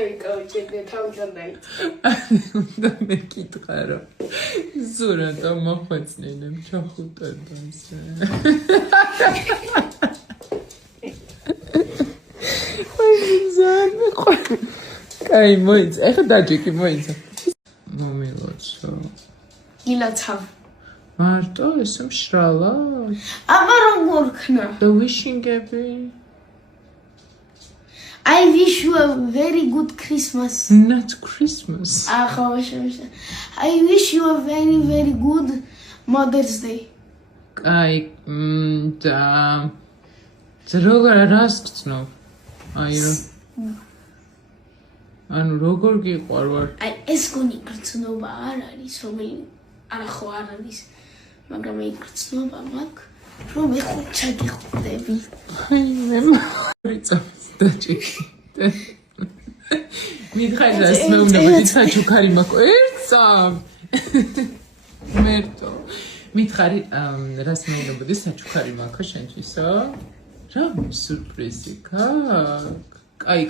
შევიკავჭიდე თავიდან. უნდა მეკითხა რომ ზურატო მოხვეწნინებ ჩახუტებას. კაი მოიცა, ეხა დაჯიკი მოიცა. მომილოცო. ილაცა. მარტო ესე მშრალა? აბა როგორ ქნა? და ვიშინგები? I wish you a very good Christmas. Not Christmas. ახლა შეშ. I wish you a very very good Mother's Day. კაი, და როგორ რას გწნობ? აი რა. ანუ როგორ გიყვარვარ? აი ეს გონი გრძნობა არ არის, რომელიც არა ხო არ არის, მაგრამ აი გრძნობა მაქვს, რომ ეხლა ჩაგიხვდები. აი მე რიწავს დაჭიქი. მითხარ რას მეუბნები, საჩუქარი მაქვს. ერცამ. მერტო. მითხარი რას მეუბნები, საჩუქარი მაქვს შენთვისო? რა სურპრიზი გაქვს? აი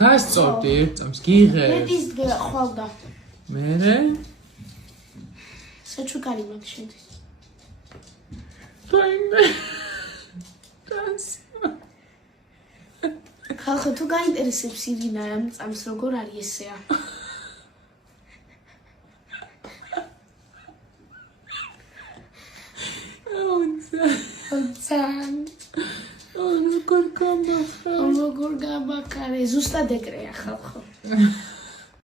გასწორდი ერთწამს გიღე. მედის დღე ხვალდა. მერე? საჩუქარი მაქვს შენთვის. რაიმე? დას. ხალხო თუ გაინტერესებს ირინა ამ წამს როგორ არის ესეა? ოცან. როგორ გამახარე? ზუსტად ეკრეა ხალხო.